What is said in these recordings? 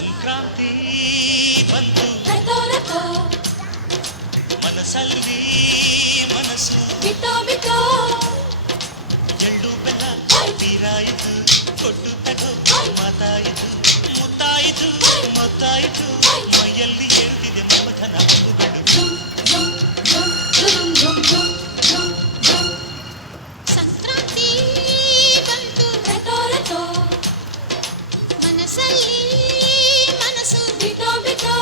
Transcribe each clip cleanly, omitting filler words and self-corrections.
ಸಂಕ್ರಾಂತಿ ಬಂತು ಮನಸ್ಸಲ್ಲಿ ಮನಸ್ಸು ಬಿಟ್ಟೋ ಬಿಟ್ಟೋ ಎಳ್ಳು ಬೆಲ್ಲ ತೀರಾಯಿತು ಕೊಟ್ಟು ತಗೋ ಮಾತಾಯಿತು ಮುತ್ತಾಯಿತು ಮತ್ತಾಯಿತು ಮೈಯಲ್ಲಿ ಏರುತ್ತಿದೆ ಮಮಥನ ಹಬ್ಬುಗಳು ಸಂಕ್ರಾಂತಿ ಬಂತು ರಟೋ ಮನಸ್ಸಲ್ಲಿ ಮನಸ್ಸು ಬಿಟ್ಟೋ ಬಿಟ್ಟೋ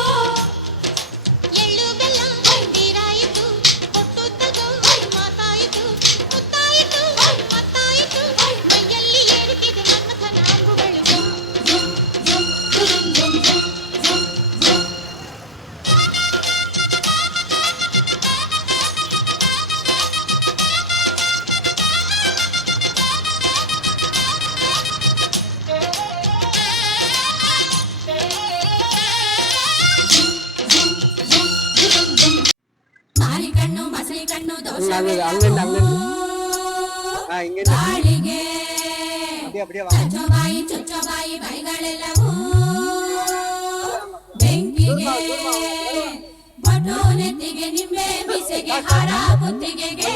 ಎಳ್ಳು ಬೆಲ್ಲ ತೀರಾಯಿತು ಕೊಟ್ಟು ತಗೋ ಮಾತಾಯಿತು ಮುತ್ತಾಯಿತು ಮತ್ತಾಯಿತು ಮೈಯಲ್ಲಿ ಏರುತ್ತಿದೆ ಮನ್ಮಥನ ಅಂಬುಗಳು ಮಾರಿ ಕಣ್ಣು ಮಸಳಿ ಕಣ್ಣು ಬಾಳಿಗೆ ಚೊಚ್ಚಬಾಯಿ ಚೊಚ್ಚಬಾಯಿ ಬೈಗಳೆಲ್ಲವೂ ಬೆಂಕಿಗೆ ಬಟೋ ನೆತ್ತಿಗೆ ನಿಂಬೆ ಬಿಸಿಗೆ ಹಾರ ಕುತ್ತಿಗೆಗೆ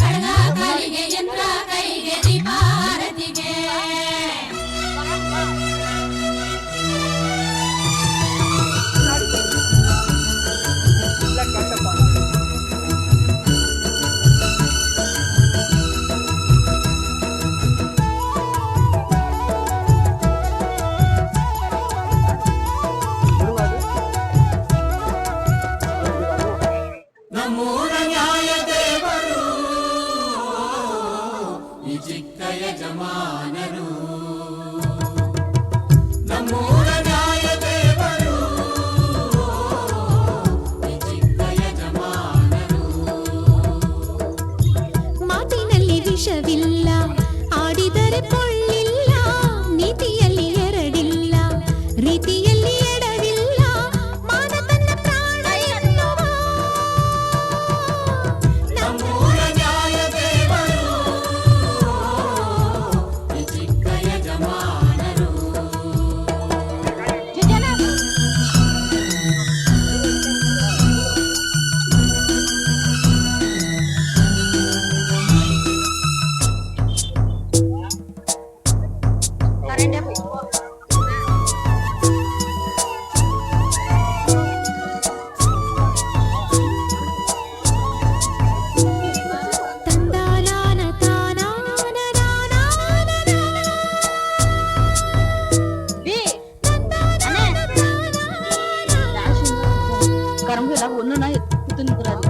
ಕಡಗ ಕಾಲಿಗೆ ಯಂತ್ರ ಕೈಗೆ ದೀಪಾರತಿಗೆ ನಮ್ಮೂರ ನ್ಯಾಯ ದೇವರು ಈ ಚಿಕ್ಕ ಯಜಮಾನರು ನಮ್ಮೂರ ನ್ಯಾಯ ದೇವರು ಈ ಚಿಕ್ಕ ಯಜಮಾನರು ಮಾತಿನಲ್ಲಿ ವಿಷವಿಲ್ಲ ಆಡಿದರೆ ಪೊಳ್ಳಿಲ್ಲ ನೀತಿಯಲ್ಲಿ ಎರಡಿಲ್ಲ ರೀತಿಯಲ್ಲಿ ಎಡವಿಲ್ಲ ಮಾನ ತನ್ನ ಪ್ರಾಣ ಎನ್ನುವ ನಮ್ಮೂರ ನ್ಯಾಯ ದೇವರು ಈ ಚಿಕ್ಕ ಯಜಮಾನರು ತಂದಾನಾನ ತಾನಾನ Sekarang gue lagu nu naik itu nih berarti.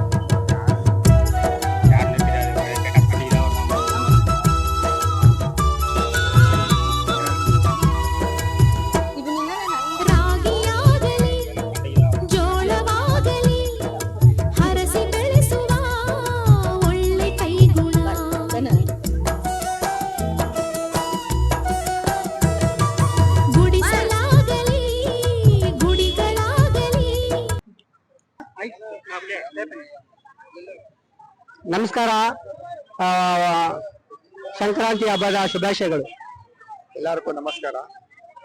ರಾಗಿಯಾಗಲಿ ಜೋಳವಾಗಲಿ ಹರಸಿ ಬೆಳೆಸುವ ಒಳ್ಳೆ ಕೈಗುಣ ಗುಡಿಸಲಾಗಲಿ ಗುಡಿಗಳಾಗಲಿ ನಮಸ್ಕಾರ. ಸಂಕ್ರಾಂತಿ ಹಬ್ಬದ ಶುಭಾಶಯಗಳು. ಎಲ್ಲರಿಗೂ ನಮಸ್ಕಾರ.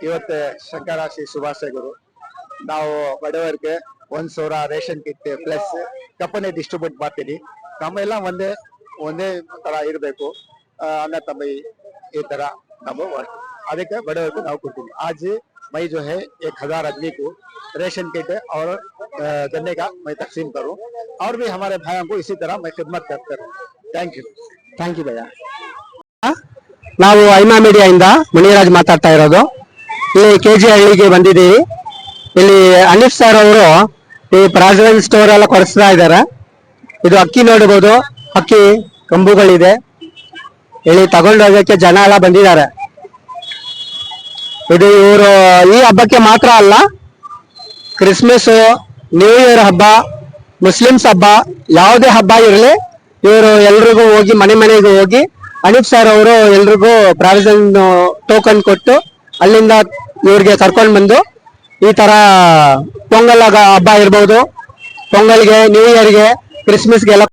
ಇವತ್ತು ಸಂಕ್ರಾಂತಿ ಶುಭಾಶಯಗಳು. ನಾವು ಬಡವರಿಗೆ 1,000 ರೇಷನ್ ಕಿಟ್ ಪ್ಲಸ್ ಕಪ್ಪನೆ ಡಿಸ್ಟ್ರಿಬ್ಯೂಟ್ ಮಾಡ್ತೀನಿ. ನಮ್ಮೆಲ್ಲ ಒಂದೇ ಒಂದೇ ತರ ಇರಬೇಕು ಅನ್ನ ತಮ್ಮ ಈ ತರ ನಾವು ಮಾಡ್ತೀವಿ. ಅದಕ್ಕೆ ಬಡವರಿಗೂ ನಾವು ಕೊಡ್ತೀವಿ. आज मैं जो है 1,000 आदमी को रेशन किट और गन्ने का मैं तकसीम करूं और भी हमारे भाइयों को इसी तरह मैं खिदमत करता हूं. Thank you bhaiya. ನಾವು ಐಮಾ ಮೀಡಿಯಾದಿಂದ ಮುನಿರಾಜ್ ಮಾತಾಡ್ತಾ ಇರೋದು. ಇಲ್ಲಿ KG ಹಳ್ಳಿಗೆ ಬಂದಿದ್ದೀವಿ. ಇಲ್ಲಿ ಅನೀಫ್ ಸರ್ ಅವರು ಈ ಪ್ರಾವಿಷನ್ ಸ್ಟೋರ್ ಎಲ್ಲ ಕೊಡಿಸ್ತಾ ಇದ್ದಾರೆ. ಇದು ಅಕ್ಕಿ ನೋಡಬಹುದು, ಅಕ್ಕಿ ಕಂಬುಗಳಿದೆ. ಇಲ್ಲಿ ತಗೊಂಡು ಹೋಗಕ್ಕೆ ಜನ ಎಲ್ಲ ಬಂದಿದ್ದಾರೆ. ಇದು ಇವರು ಈ ಹಬ್ಬಕ್ಕೆ ಮಾತ್ರ ಅಲ್ಲ, ಕ್ರಿಸ್ಮಸ್, ನ್ಯೂ ಇಯರ್ ಹಬ್ಬ, ಮುಸ್ಲಿಮ್ಸ್ ಹಬ್ಬ, ಯಾವುದೇ ಹಬ್ಬ ಇರಲಿ ಇವರು ಎಲ್ರಿಗೂ ಹೋಗಿ ಮನೆ ಮನೆಗೆ ಹೋಗಿ ಅನೀಫ್ ಸರ್ ಅವರು ಎಲ್ರಿಗೂ ಪ್ರಾವಿಷನ್ ಟೋಕನ್ ಕೊಟ್ಟು ಅಲ್ಲಿಂದ ಇವ್ರಿಗೆ ಕರ್ಕೊಂಡು ಬಂದು ಈ ತರ ಪೊಂಗಲ್ ಹಬ್ಬ ಇರ್ಬೋದು, ಪೊಂಗಲ್ಗೆ, ನ್ಯೂ ಇಯರ್ಗೆ, ಕ್ರಿಸ್ಮಸ್ಗೆ ಎಲ್ಲ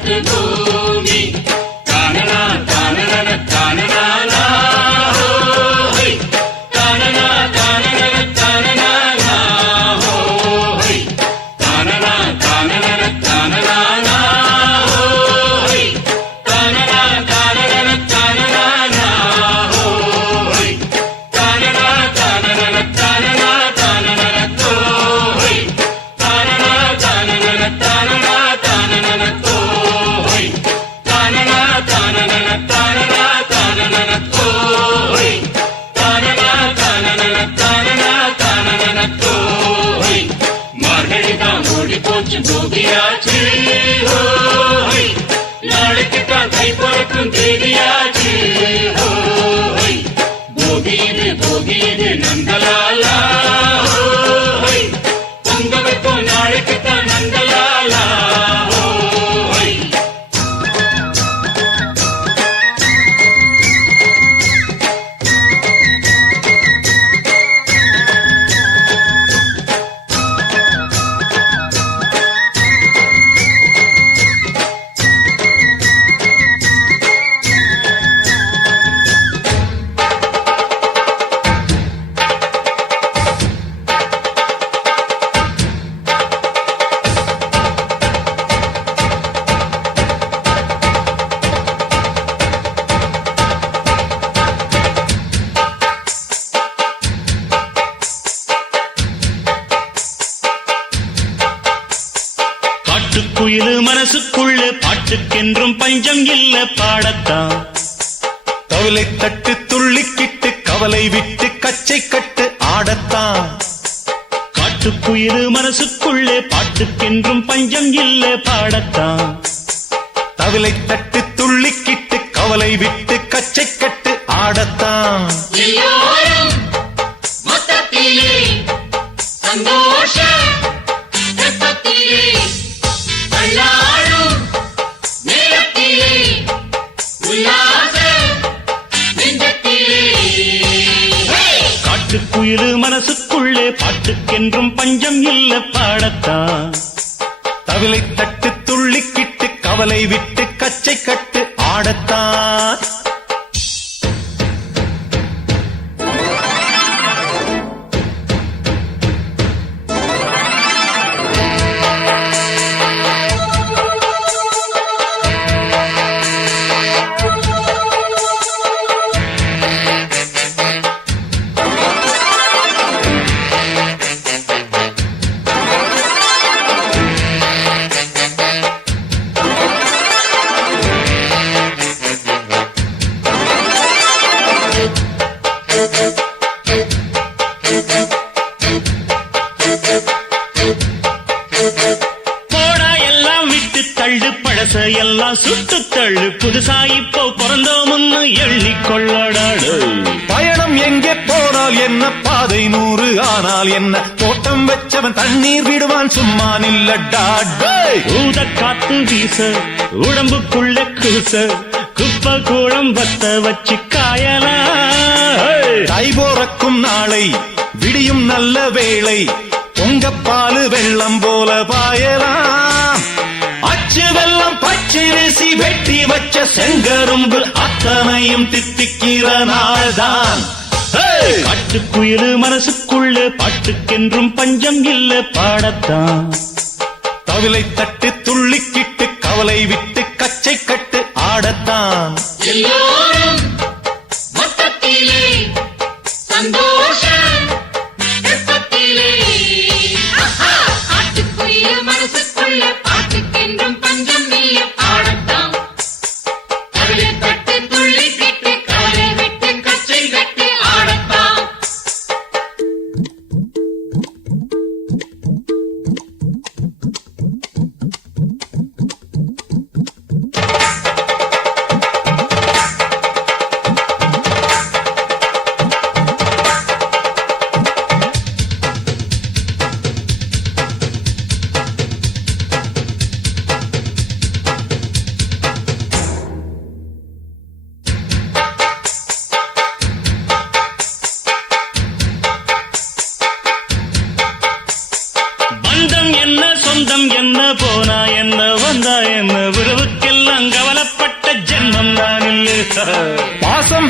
காற்று பூமி தானனா தானன தானனா ஹோய் தானனா தானன தானனா ஹோய் தானனா தானன தானனா ஹோய் தானனா தானன தானனா ஹோய் தானனா தானன தானனா தானன ஹோய் தானனா தானன தானனா தானன ஹோய் தானனா தானன தானனா தானன ஹோய் தானனா தானன தானனா தானன ஹோய் மார்கழிதான் ஓடி போச்சு போகியாச்சு ஹோய் நாளைக்கு தான் கை பிறக்கும் தேதியாச்சு ஹோய் போகியது நந்தலாலா ஹோய் பொங்க வைப்போம் நாளைக்கு தான் நந்தலாலா ஹோய் காட்டுக்குயிலு மனசுக்குள்ள பாட்டுக்கென்றும் பஞ்சம் இல்ல பாடத்தான் கவலை தட்டு துள்ளிக்கிட்டு கவலை விட்டு கச்சை கட்டு ஆடத்தான் காட்டுக்குயிலு மனசுக்குள்ளே பாட்டுக்கென்றும் பஞ்சம் இல்ல பாடத்தான் கவலை தட்டு துள்ளிக்கிட்டு கவலை விட்டு கச்சை கட்டு ஆடத்தான் எல்லோரும் மொத்தத்திலே சந்தோஷ வெப்பத்திலே தள்ளாடும் நேரத்திலே உல்லாச நெஞ்சத்திலே காட்டுக்குயிலு மனசுக்குள்ளே பாட்டுக்கென்றும் பஞ்சம் இல்ல பாடத்தான் கவலை தட்டு துள்ளிக்கிட்டு கவலை விட்டு கச்சை கட்டு ஆடத்தான் போடா எல்லாம் விட்டு தள்ளு பழச எல்லாம் சுட்டு தள்ளு புதுசா இப்போ பிறந்தோம்னு எண்ணிக்கொள்ளடாடு பயணம் எங்கே போனால் என்ன பாதை 100 ஆனால் என்ன தோட்டம் வச்சவன் தண்ணீர் விடுவான் சும்மா நில்லடா டேய். ஊத காத்து வீச உடம்புக்குள்ள கூச குப்பை கூளம் வத்த வச்சு காயலாம் தை போறக்கும் நாளை விடியும் நல்ல வேளை பொங்கப்பாலு வெள்ளம் போல பாயலாம் அச்சு வெள்ளம் பச்சரிசி வெட்டி வச்ச செங்கரும்பு அத்தனையும் தித்திக்கிற நாள்தான் காட்டுக்குயிலு மனசுக்குள்ள பாட்டுக்கென்றும் பஞ்சம் இல்ல பாடத்தான் கவலை தட்டு துள்ளிக்கிட்டு கவலை விட்டு கச்சை கட்டு ஆடத்தான் எல்லோரும் மொத்தத்திலே சந்தோஷ வெப்பத்திலே ஆட்டுக்குயில் மனசுக்குள்ள பாட்டுக்கென்றும் பஞ்சம் இல்ல பாடத்தான் கவலை தட்டு துள்ளி கட்டு கவலை விட்டு கச்சை கட்டு ஆடத்தான்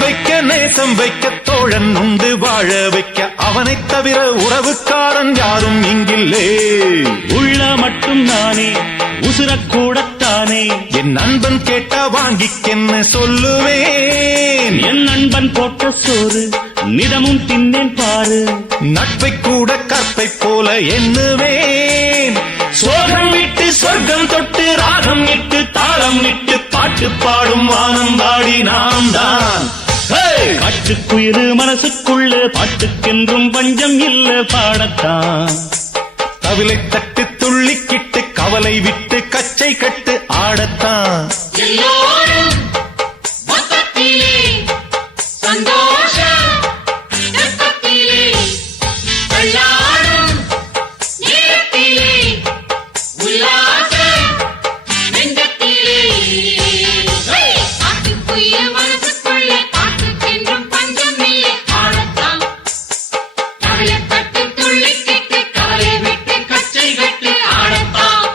வைக்க நேசம் வைக்க தோழன் உண்டு வாழ வைக்க அவனைத் தவிர உறவுக்காரன் யாரும் இங்கில்லே. உள்ள மட்டும் நானே உசுரக்கூடத்தானே என் நண்பன் கேட்டா வாங்கிக்கென்னு சொல்லுவேன். என் நண்பன் போட்ட சோறு நிதமும் தின்னேன் பாரு. நட்பை கூட கற்பை போல எண்ணுவேன். சோகம் விட்டு சொர்க்கம் தொட்டு ராகம் இட்டு தாளம் இட்டு பாட்டு பாடும் வானம் பாடி நாம் தான். காட்டுக்குயிரு மனசுக்குள்ள பாட்டுக்கென்றும் பஞ்சம் இல்ல பாடத்தான். தவிலை தட்டு துள்ளிக்கிட்டு கவலை விட்டு கச்சை கட்டு ஆடத்தான். எல்லோரும் மொத்தத்திலே சந்தோஷ கற்பத்திலே தள்ளாடும் நேரத்திலே உல்லாச நெஞ்சத்திலே காட்டுக்குயில் மனசுக்குள்ளே பாட்டுக்கென்றும் பஞ்சம் இல்லை ஆடத்தான். கவலை தட்டு துள்ளிக்கிட்டு கவலை விட்டு கச்சை கட்டு ஆடத்தான்.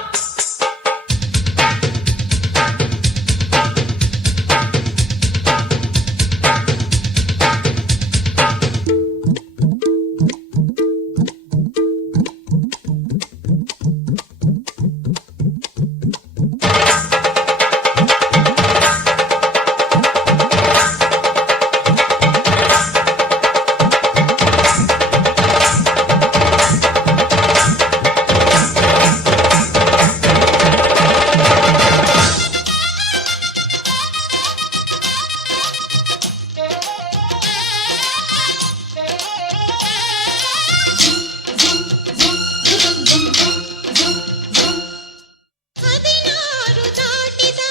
ಹದಿನಾರು ದಾಟಿದ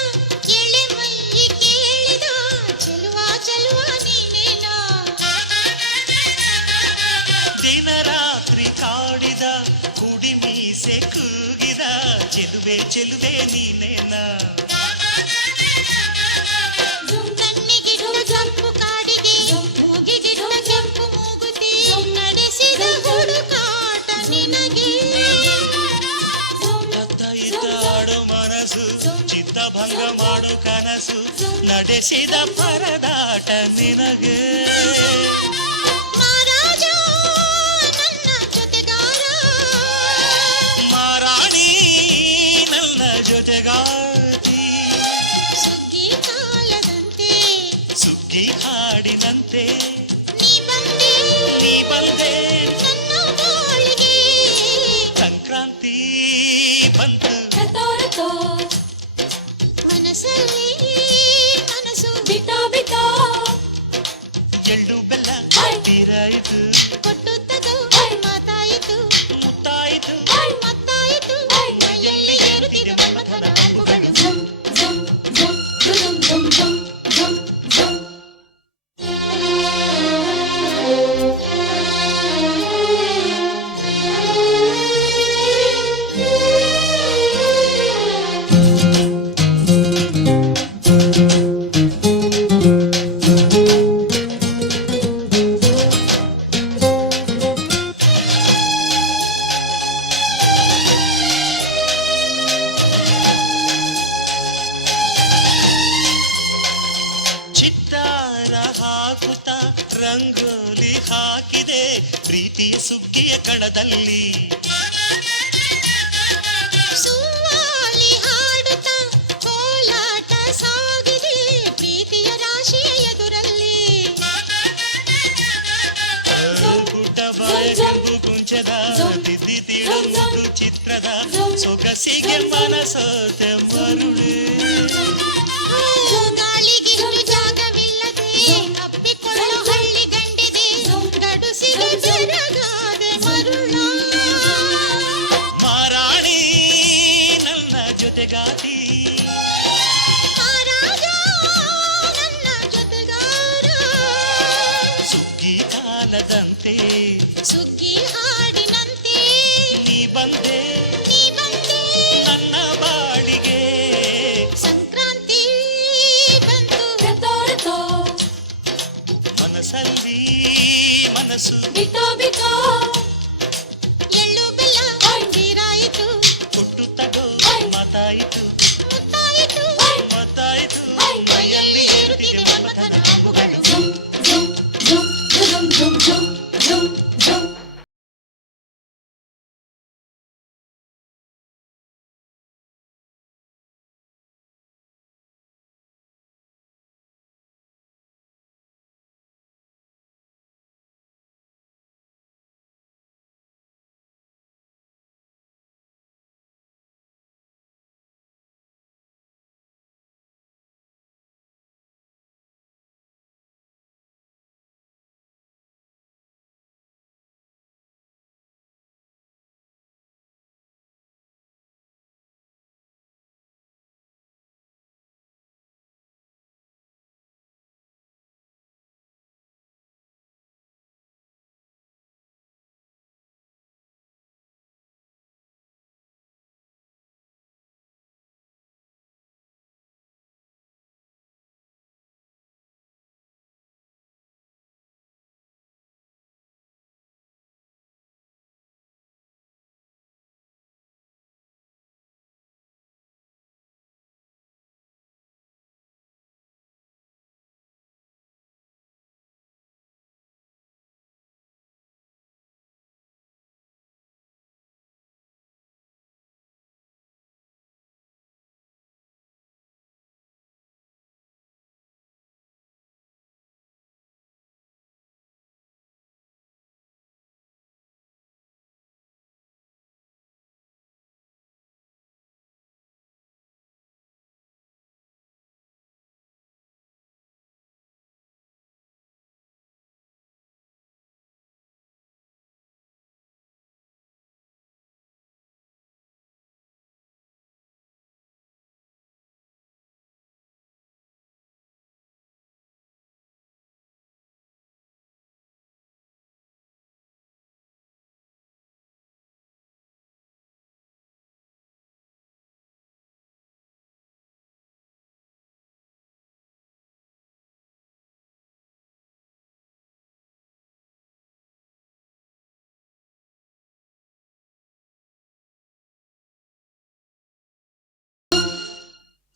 ಎಳೆಮೈ ಕೇಳಿದ ಚೆಲುವ ಚೆಲುವ ನೀನೇನಾ. ದಿನ ರಾತ್ರಿ ಕಾಡಿದ ಕುಡಿ ಮೀಸೆ ಕೂಗಿದ ಚೆಲುವೆ ಚೆಲುವೆ ನೀನೇನ. ಕಣ್ಣಿಗಿಡುವ ಕೆಂಪು ಕಾಡಿಗೆ ಮೂಗಿಗಿಡುವ ಕೆಂಪು ಮೂಗುತಿ ನಡೆಸಿದ ಹುಡುಕಾಟ ನಿನಗೆ. ಆಡೋ ಮನಸ್ಸು ಚಿತ್ತಭಂಗ ಮಾಡೋ ಕನಸು ನಡೆಸಿದ ಪರದಾಟ ನಿನಗೆ. ಮಹಾರಾಜ ನನ್ನ ಜೊತೆಗಾರ, ಮಾರಾಣಿ ನನ್ನ ಜೊತೆಗಾತಿ. ಸುಗ್ಗಿ ಕಾಲದಂತೆ ಸುಗ್ಗಿ ಹಾಡಿನಂತೆ ನೀ ಬಂದೆ ನೀ ಬಂದೆ. ನನ್ನ ಬಾಳಿಗೆ. ಸಂಕ್ರಾಂತಿ ಬಂತು ಮನಸ್ಸಲ್ಲಿ ಮನಸ್ಸು ಬಿಟ್ಟೋ ಎಳ್ಳು ಬೆಲ್ಲ ತೀರಾಯಿತು ಕೊಟ್ಟು ತಗೋ ಮಾತಾಯಿತು ಮುತ್ತಾಯಿತು ಮತ್ತಾಯಿತು ಮೈಯಲ್ಲಿ ಏರುತ್ತಿದೆ ಮನ್ಮಥನ ಅಂಬುಗಳು. ಚಿತ್ತಾರ ಹಾಕುತ್ತ ರಂಗೋಲಿ ಹಾಕಿದೆ ಪ್ರೀತಿಯ ಸುಗ್ಗಿಯ ಕಣದಲ್ಲಿ. ಸುವಾಲಿ ಹಾಡುತ್ತ ಕೋಲಾಟ ಸಾಗಿದೆ ಪ್ರೀತಿಯ ರಾಶಿಯ ಎದುರಲ್ಲಿ. ಪುಟ್ಟ ಬಾಯು ಗುಂಚದ ತಿದ್ದಿ ತೀಡು ಚಿತ್ರದ ಸೊಗಸಿಗೆ ಮನಸೋತೆ ಮರುಳು. ಗಾಳಿಗಿಷ್ಟು ಜಾಗವಿಲ್ಲದೆ ಅಪ್ಪಿಕೊಳ್ಳೋ ಹಳ್ಳಿ ಗಂಡಿದೆ ಗಡುಸಿಗೆ ಜರಗಾದೆ ಮರುಳ. ಮಾರಾಣಿ ನನ್ನ ಜೊತೆಗಾತಿ. ಮಹಾರಾಜ ನನ್ನ ಜೊತೆಗಾರ, ಸುಗ್ಗಿ ಕಾಲದಂತೆ ಸುಗ್ಗಿ ಹಾಡಿನಂತೆ ನೀ ಬಂದೆ ನನ್ನ ಬಾಳಿಗೆ. ಸಂಕ್ರಾಂತಿ ಬಂತು ಮನಸ್ಸಲ್ಲಿ ಮನಸ್ಸು ಎಳ್ಳು ಬೆಲ್ಲ ತೀರಾಯಿತು ಕೊಟ್ಟು ತಗೋ ಮಾತಾಯಿತು ಮುತ್ತಾಯಿತು ಮತ್ತಾಯಿತು ಮೈಯಲ್ಲಿ ಏರುತ್ತಿದೆ ಮನ್ಮಥನ ಅಂಬುಗಳು.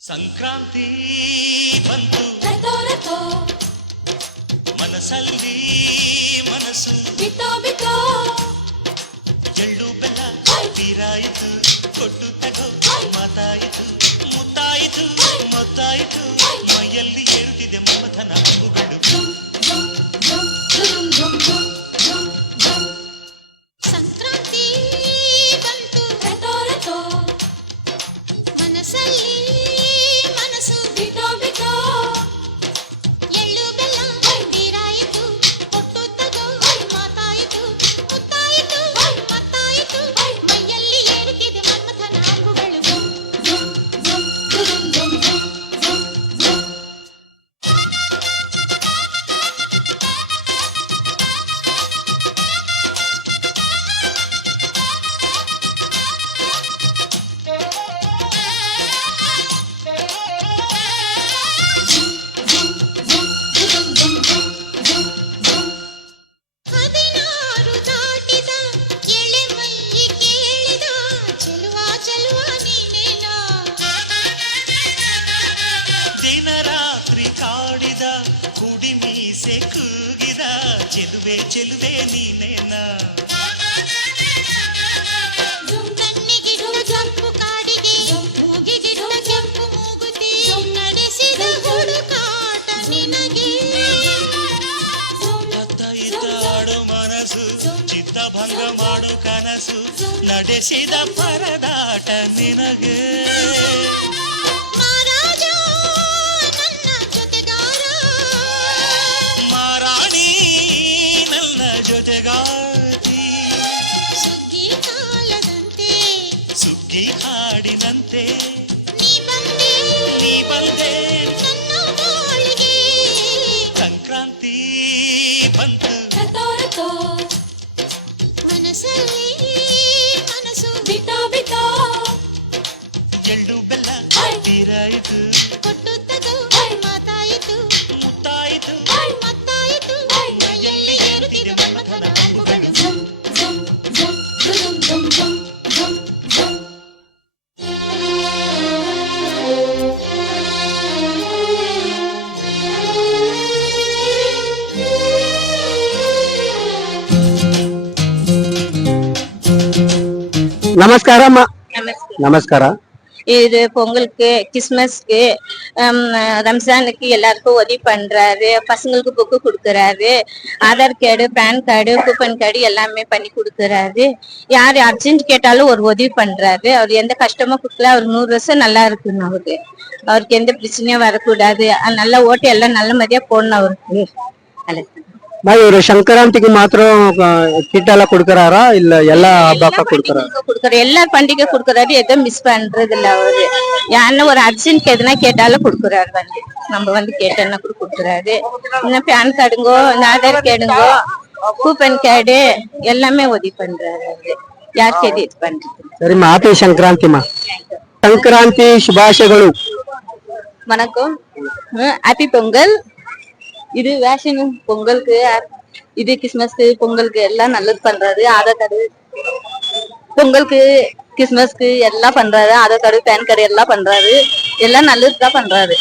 ಸಂಕ್ರಾಂತಿ ಬಂತು ರತೋ ರತೋ ಮನಸ್ಸಲ್ಲಿ ಮನಸ್ಸು ಬಿತ್ತೋ ಬಿತ್ತೋ ಎಳ್ಳು ಬೆಲ್ಲ ತೀರಾಯಿತು ಕೊಟ್ಟು ತಗೋ ಮಾತಾಯಿತು ಮುತ್ತಾಯಿತು ಮೊತ್ತಾಯಿತು ಮೈಯಲ್ಲಿ ಏರುತ್ತಿದೆ ಮಮಥನ ಹಬ್ಬುಗಳು ಸಂಕ್ರಾಂತಿ ಬಂತು ರತೋ ರತೋ ಮನಸ್ಸಲ್ಲಿ ಮನಸ್ಸು ಬಿತ್ತೋ ಬಿತ್ತೋ ಎಳ್ಳು ಬೆಲ್ಲ ತೀರಾಯಿತು ಕೊಟ್ಟು ತಗೋ ಮಾತಾಯಿತು ಮುತ್ತಾಯಿತು ಮತ್ತಾಯಿತು ಮೈಯಲ್ಲಿ ಏರುತ್ತಿದೆ ಮನ್ಮಥನ ಅಂಬುಗಳು ಹದಿನಾರು ದಾಟಿದ ಎಳೆ ಮೈ ಕೇಳಿದ ಚೆಲುವ ಚೆಲುವ ನೀನೇನೋ ದಿನ ರಾತ್ರಿ ಕಾಡಿದ ಕುಡಿ ಮೀಸೆ ಕೂಗಿದ ಚೆಲುವೆ ಚೆಲುವೆ ನೀನೇನ ಕಣ್ಣಿಗಿಟ್ಟ ಕೆಂಪು ಕಾಡಿಗೆ ಮೂಗಿಗಿಟ್ಟ ಕೆಂಪು ಮೂಗುತಿ ನಡೆಸಿದ ಹುಡುಕಾಟ ನಿನಗೆ ಅತ್ತ ಇತ್ತ ಆಡು ಮನಸ್ಸು ಚಿತ್ತಭಂಗ ಮಾಡು ಕನಸು ನಡೆಸಿದ ಪರದಾಟ ನಿನಗೆ ಮಹಾರಾಜ ನನ್ನ ಜೊತೆಗಾರ ಮಾರಾಣಿ ನನ್ನ ಜೊತೆಗಾತಿ ಸುಗ್ಗಿ ಕಾಲದಂತೆ ಸುಗ್ಗಿ ಹಾಡಿನಂತೆ ನೀ ಬಂದೆ ನೀ ಬಂದೆ ನನ್ನ ಬಾಳಿಗೆ ಸಂಕ್ರಾಂತಿ ಬಂತು ರತೋ ರತೋ ಮನಸ್ಸಲ್ಲಿ ಮನಸ್ಸು ಬಿತ್ತೋ ಬಿತ್ತೋ ಎಳ್ಳು ಬೆಲ್ಲ ತೀರಾಯಿತು ಕೊಟ್ಟು ತಗೋ ಮಾತಾಯಿತು ಮುತ್ತಾಯಿತು ಮತ್ತಾಯಿತು ಮೈಯಲ್ಲಿ ಏರುತ್ತಿದೆ ಮನ್ಮಥನ ಅಂಬುಗಳು ನಮಸ್ಕಾರ ಅಮ್ಮ. ನಮಸ್ಕಾರ. இது பொங்கலுக்கு கிறிஸ்மஸ்க்கு ரம்ஜானுக்கு எல்லாருக்கும் உதவி பண்றாரு, பசங்களுக்கு புக்கு கொடுக்கறாரு, Aadhaar card PAN card coupon card எல்லாமே பண்ணி கொடுக்கறாரு. யார் அர்ஜென்ட் கேட்டாலும் ஒரு உதவி பண்றாரு. அவர் எந்த கஷ்டமும் கொடுக்கல. அவர் 100 வருஷம் நல்லா இருக்கணும். அவருக்கு எந்த பிரச்சனையும் வரக்கூடாது. நல்ல ஓட்டு எல்லாம் நல்ல மாதிரியா போடணும் அவருக்கு. ಇವರು ಸಂಕ್ರಾಂತಿಗೆ ಮಾತ್ರ ಕಿಟ್ ಎಲ್ಲ ಕೊಡ್ಕறாரா இல்ல எல்லா ಹಬ್ಬಕ್ಕ ಕೊಡ್ಕறாரா? கொடுக்கறாரு, எல்லா பண்டிகை கொடுக்கறாரு. எதுவும் மிஸ் பண்றது இல்ல அவரு. யாருன்னா ஒரு அர்ஜென்ட் எதுனா கேட்டாலும் கொடுக்கறாரு. நம்ம கேட்டோம்னா கூட கொடுக்கறாரு. இன்னும் பேன் கார்டுங்கோ ஆதார் கார்டுங்கோ கூப்பன் கார்டு எல்லாமே உதவி பண்றாரு அவரு. யாருக்கு எது இது பண்றது. ಸರಿಮ್ಮ, ಹ್ಯಾಪಿ ಸಂಕ್ರಾಂತಿಮ್ಮ. ಸಂಕ್ರಾಂತಿ ಶುಭಾಶಯಗಳು. வணக்கம். ஹாப்பி பொங்கல். இது வேஷன் பொங்கலுக்கு, இது கிறிஸ்மஸ்க்கு பொங்கலுக்கு எல்லாம் நல்லது பண்றாரு. ஆதார் கார்டு பொங்கலுக்கு கிறிஸ்மஸ்க்கு எல்லாம் பண்றாரு. ஆதார் கார்டு பேன் கார்டு எல்லாம் பண்றாரு. எல்லாம் நல்லதுதான் பண்றாரு.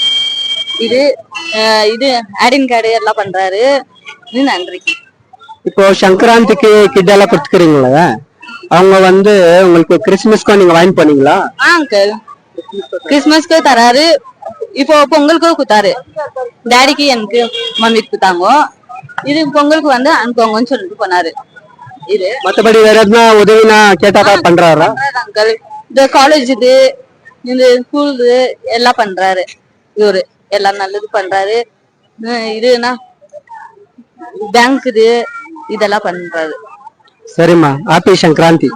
இது இது ஐடென்டி கார்டு எல்லாம் பண்றாரு. இது நன்றி. இப்போ சங்கராந்திக்கு கிட் எல்லாம் கொடுத்துக்கிறீங்களா? அவங்க உங்களுக்கு கிறிஸ்மஸ்க்கு நீங்க வாங்கி போனீங்களா? அங்கிள் கிறிஸ்மஸ்க்கு தராரு. இப்போ பொங்கலுக்கு குத்தாரு. டாடிக்கு எனக்கு மம்மிக்கு குத்தாங்க. இது பொங்கலுக்கு அனுப்புவாங்கன்னு சொல்லிட்டு போனாரு. இது மத்தபடி வேற எதுனா உதவினா கேட்டாக்கா பண்றாரா? அங்கிள் இந்த காலேஜ் இந்த ஸ்கூல் எல்லாம் பண்றாரு. இவரு எல்லாம் நல்லது பண்றாரு. இதுனா பேங்க் இதெல்லாம் பண்றாரு. சரிம்மா, ஹாப்பி சங்கராந்தி.